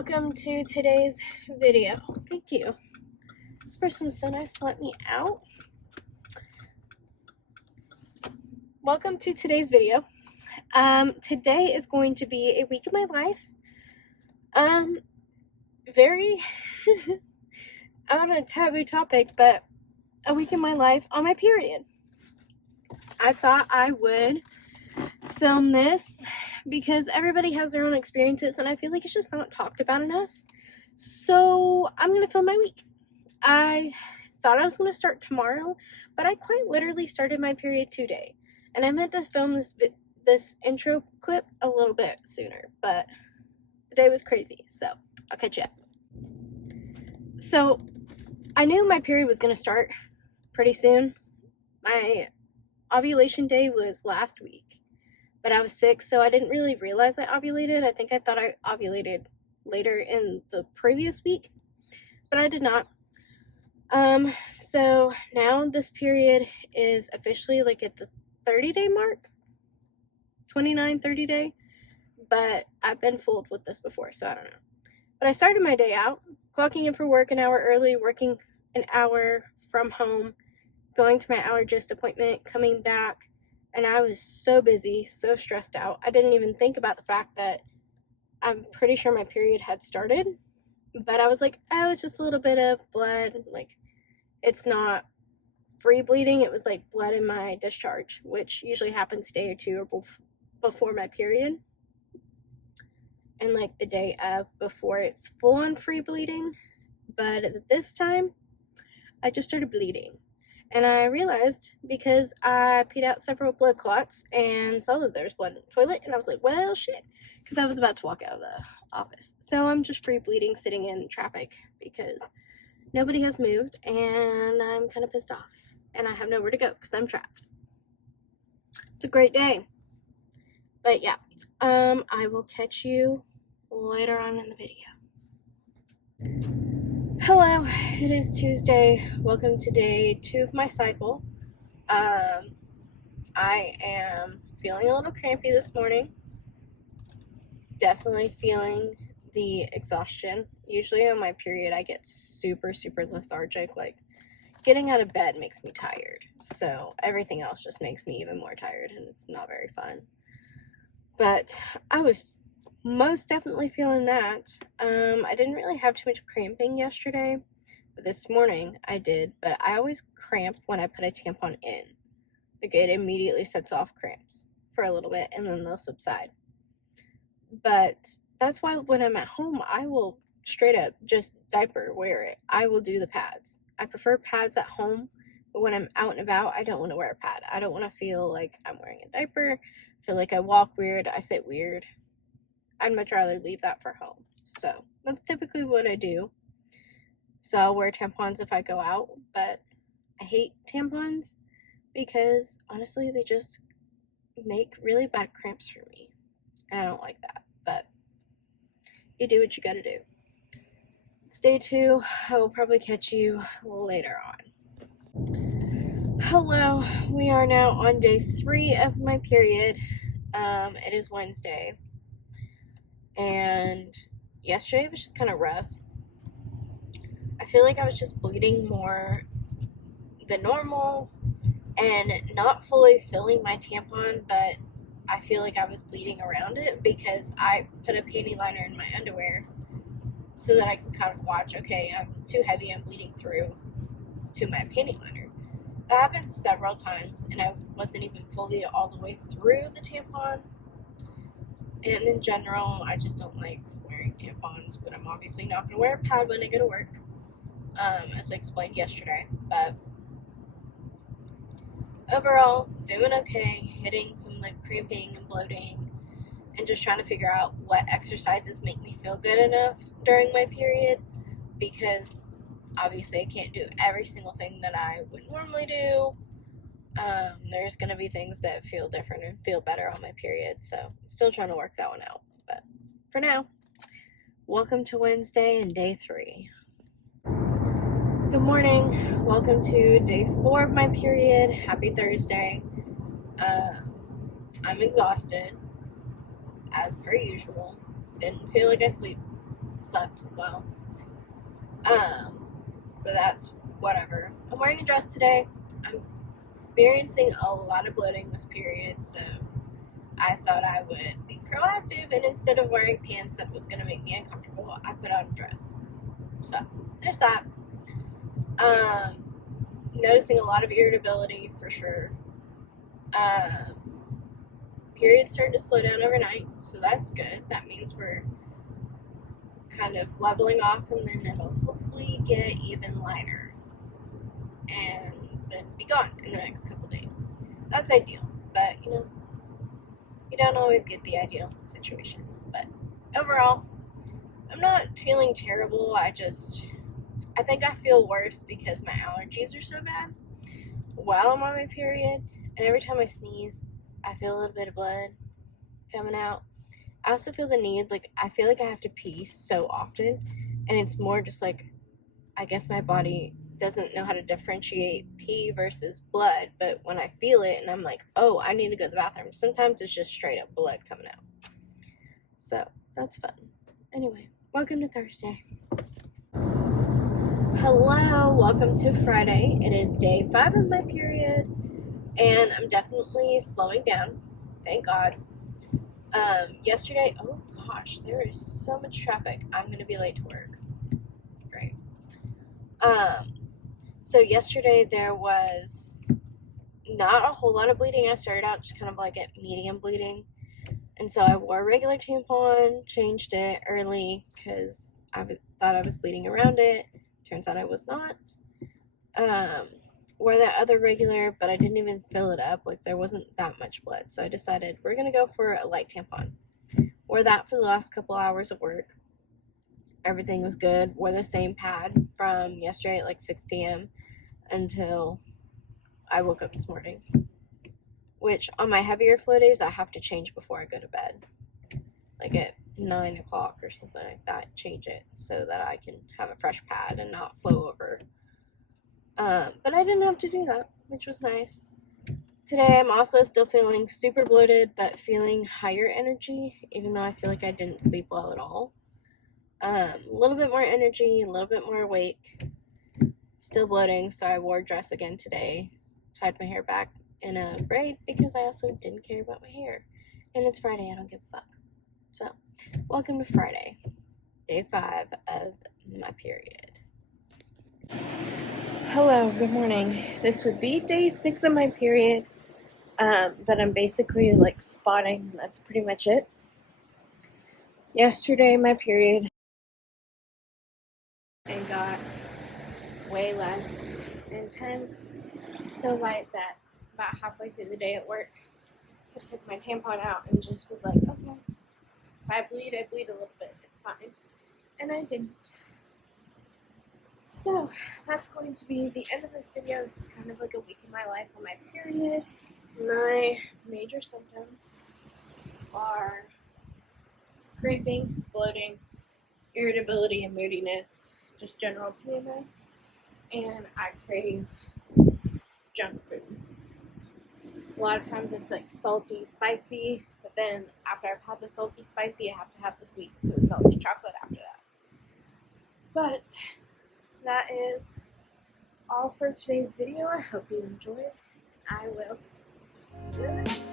welcome to today's video. Thank you. This person was so nice to let me out. Welcome to today's video. Today is going to be a week of my life. Very on a taboo topic, but a week in my life on my period. I thought I would film this because everybody has their own experiences and I feel like it's just not talked about enough. So I'm going to film my week. I thought I was going to start tomorrow, but I quite literally started my period today. And I meant to film this intro clip a little bit sooner, but the day was crazy, so I'll catch you up. So I knew my period was going to start pretty soon. My ovulation day was last week. But I was sick, so I didn't really realize I ovulated. I think I thought I ovulated later in the previous week, but I did not. So now this period is officially like at the 30-day mark, 30 day, but I've been fooled with this before, so I don't know. But I started my day out, clocking in for work an hour early, working an hour from home, going to my allergist appointment, coming back. And I was so busy, so stressed out. I didn't even think about the fact that I'm pretty sure my period had started. But I was like, oh, it's just a little bit of blood. Like, it's not free bleeding. It was like blood in my discharge, which usually happens a day or two before my period. And like the day of before it's full on free bleeding. But this time, I just started bleeding. And I realized because I peed out several blood clots and saw that there was blood in the toilet. And I was like, well, shit. Because I was about to walk out of the office. So I'm just free bleeding sitting in traffic because nobody has moved. And I'm kind of pissed off. And I have nowhere to go because I'm trapped. It's a great day. But yeah, I will catch you later on in the video. Hello, it is Tuesday. Welcome to day 2 of my cycle. I am feeling a little crampy this morning. Definitely feeling the exhaustion. Usually on my period, I get super, super lethargic. Like, getting out of bed makes me tired. So everything else just makes me even more tired, and it's not very fun. But I was most definitely feeling that. I didn't really have too much cramping yesterday, but this morning I did. But I always cramp when I put a tampon in. Like, it immediately sets off cramps for a little bit and then they'll subside. But that's why when I'm at home, I will straight up just diaper wear it. I will do the pads. I prefer pads at home, but when I'm out and about, I don't want to wear a pad. I don't want to feel like I'm wearing a diaper. I feel like I walk weird, I sit weird. I'd much rather leave that for home. So that's typically what I do. So I'll wear tampons if I go out, but I hate tampons because honestly they just make really bad cramps for me. And I don't like that. But you do what you gotta do. It's day 2. I will probably catch you later on. Hello, we are now on day 3 of my period. It is Wednesday. And yesterday was just kind of rough. I feel like I was just bleeding more than normal and not fully filling my tampon, but I feel like I was bleeding around it because I put a panty liner in my underwear so that I can kind of watch, okay, I'm too heavy, I'm bleeding through to my panty liner. That happened several times and I wasn't even fully all the way through the tampon. And in general, I just don't like wearing tampons, but I'm obviously not going to wear a pad when I go to work, as I explained yesterday. But overall, doing okay, hitting some like cramping and bloating, and just trying to figure out what exercises make me feel good enough during my period, because obviously I can't do every single thing that I would normally do. There's going to be things that feel different and feel better on my period, so I'm still trying to work that one out. But for now, welcome to Wednesday and day 3. Good morning. Welcome to day 4 of my period. Happy Thursday. I'm exhausted, as per usual. Didn't feel like I slept well. But that's whatever. I'm wearing a dress today. I'm experiencing a lot of bloating this period, so I thought I would be proactive, and instead of wearing pants that was going to make me uncomfortable, I put on a dress. So there's that. Noticing a lot of irritability for sure. Periods started to slow down overnight, so that's good. That means we're kind of leveling off, and then it'll hopefully get even lighter and then be gone in the next couple days. That's ideal, but you don't always get the ideal situation. But overall, I'm not feeling terrible. I think I feel worse because my allergies are so bad while I'm on my period, and every time I sneeze, I feel a little bit of blood coming out. I also feel the need, I feel like I have to pee so often, and it's more just I guess my body doesn't know how to differentiate pee versus blood, but when I feel it and I'm like, oh, I need to go to the bathroom, sometimes it's just straight up blood coming out. So that's fun. Anyway, welcome to Thursday. Hello, welcome to Friday. It is day 5 of my period, and I'm definitely slowing down, thank God. Yesterday, oh gosh, there is so much traffic. I'm gonna be late to work. Great. So yesterday there was not a whole lot of bleeding. I started out just kind of at medium bleeding, and so I wore a regular tampon, changed it early because I thought I was bleeding around it. Turns out I was not. Wore that other regular, but I didn't even fill it up. There wasn't that much blood, so I decided we're gonna go for a light tampon. Wore that for the last couple hours of work. Everything was good. Wore the same pad from yesterday at 6 p.m. until I woke up this morning. Which, on my heavier flow days, I have to change before I go to bed. At 9 o'clock or something like that, change it so that I can have a fresh pad and not flow over. But I didn't have to do that, which was nice. Today I'm also still feeling super bloated, but feeling higher energy, even though I feel like I didn't sleep well at all. A little bit more energy, a little bit more awake. Still bloating, so I wore a dress again today. Tied my hair back in a braid because I also didn't care about my hair. And it's Friday, I don't give a fuck. So, welcome to Friday, day 5 of my period. Hello, good morning. This would be day 6 of my period, but I'm basically spotting. That's pretty much it. Yesterday, my period and got way less intense. So light that about halfway through the day at work, I took my tampon out and just was like, okay, if I bleed a little bit, it's fine. And I didn't. So that's going to be the end of this video. This is kind of like a week in my life on my period. My major symptoms are cramping, bloating, irritability and moodiness, just general PMS, and I crave junk food. A lot of times it's salty, spicy, but then after I've had the salty, spicy, I have to have the sweet, so it's always chocolate after that. But that is all for today's video. I hope you enjoyed. I will see you in the next